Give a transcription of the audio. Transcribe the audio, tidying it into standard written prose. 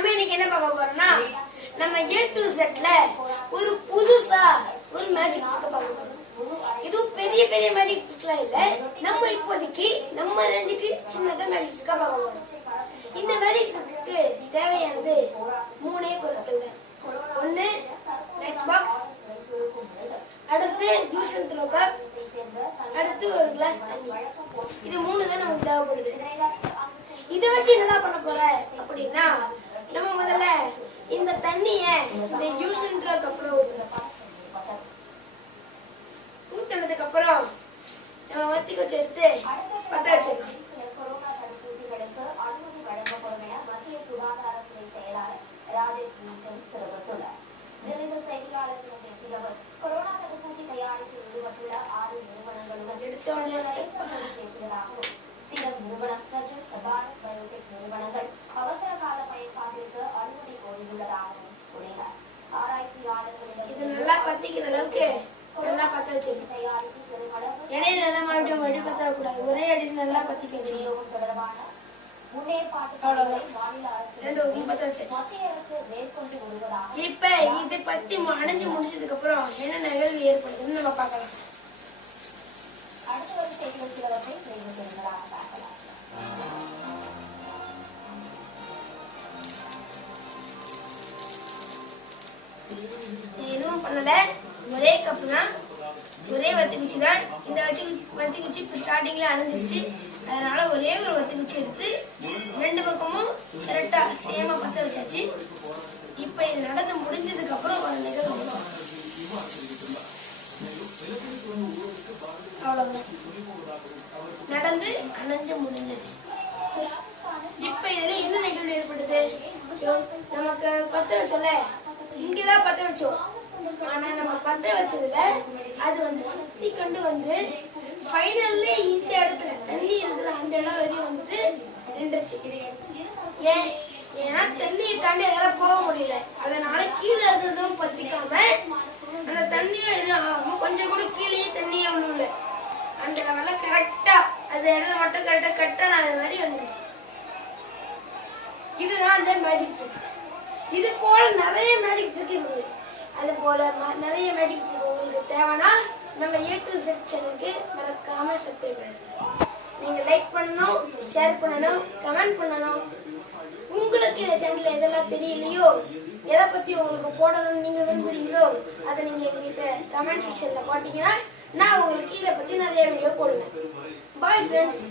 நம்ம இன்னைக்கு என்ன பார்க்க போறோம்னா நம்ம A to Z ல ஒரு புதுசா ஒரு மேஜிக் ட்ரிக் பார்க்க போறோம். இது பெரிய பெரிய மேஜிக் ட்ரிக்லாம் இல்ல, நம்ம இப்போதைக்கு நம்ம ரேஞ்சுக்கு சின்னதா மேஜிக் ட்ரிக்கா பார்க்க போறோம். இந்த மேஜிக் ட்ரிக்கு தேவையானது மூணே பொருட்கள் தான். ஒன்னு மேட்ச் பாக்ஸ், அடுத்து டியூஷன் த்ரோ கப், அடுத்து ஒரு கிளாஸ் தண்ணி. இது மூணு தான் நமக்கு தேவைப்படுது. இதை வச்சு என்ன பண்ண போற அப்படின்னா, நம்ம முதல்ல இந்த தண்ணிய இந்த டியூஷன் த்ரோ கப்ல ஊத்துனதுக்கு அப்புறம் நம்ம வத்தி வச்சு எடுத்து பத்த வச்சிடலாம். இது நல்லா பத்திக்கிற அளவுக்கு நல்லா பத்த வச்சிருக்கோம். இடையில நல்லா மறுபடியும் பத்த வைக்கூடாது, ஒரே அடியில் நல்லா பத்திக்க வச்சிருக்கோம். இப்ப இது பத்தி அணைஞ்சு முடிச்சதுக்கு அப்புறம் என்ன நிகழ்வு ஏற்படுதுன்னு நம்ம பார்க்கலாம். எதுவும் பண்ணல, ஒரே கப்பு தான், ஒரே வத்தி குச்சி தான். இந்த வத்தி குச்சி இப்ப ஸ்டார்டிங்ல அணைஞ்சிருச்சு, அதனால ஒரே ஒரு வத்தி குச்சி எடுத்து ரெண்டு பக்கமும் கரெக்டா சேமா பத்த வச்சாச்சு. இப்ப இது நடந்து முடிஞ்சதுக்கு அப்புறம் ஒரு நிகழ்வு அவ்வளவுதான், நடந்து அணைஞ்சு முடிஞ்சிருச்சு. இப்ப இதுல என்ன நிகழ்வு ஏற்படுது? நமக்கு பத்த வச்சோம்ல, இங்கதான் பத்த வச்சோம். ஆனா நம்ம பத்த வச்சதுல அது சுத்தி கொண்டு ஃபைனல்ல இந்த இடத்துல தண்ணி இருக்கிற அந்த இடம் வரையும் நின்றுச்சு. ஏன்னா தண்ணியை தாண்டி அதால போக முடியல, அதனால கீழே இருக்கிறதும் பத்திக்காம அந்த தண்ணியும் கொஞ்சம் கூட கீழே தண்ணியே விழுல, அந்த லெவல்ல கரெக்டா அந்த இடம் மட்டும் கரெக்டா கட்டான அது மாதிரி வந்துருச்சு. இதுதான் அந்த மேஜிக் ட்ரிக். இது போல நிறைய மேஜிக் ட்ரிக் இருக்குது. அது போல நிறைய மேஜிக் ட்ரிக் உங்களுக்கு தேவைன்னா நம்ம A to Z சேனலுக்கு மறக்காம சப்ஸ்கிரைப் பண்ணுங்க. நீங்க லைக் பண்ணணும், ஷேர் பண்ணணும், கமெண்ட் பண்ணணும். உங்களுக்கு இந்த சேனல்ல எதெல்லாம் தெரியலையோ, எதை பத்தி உங்களுக்கு போடணும்னு நீங்க விரும்புறீங்களோ அதை நீங்க எங்ககிட்ட கமெண்ட் செக்ஷன்ல போட்டீங்கன்னா நான் உங்களுக்கு இதை பத்தி நிறைய வீடியோ போடுவேன். Bye friends.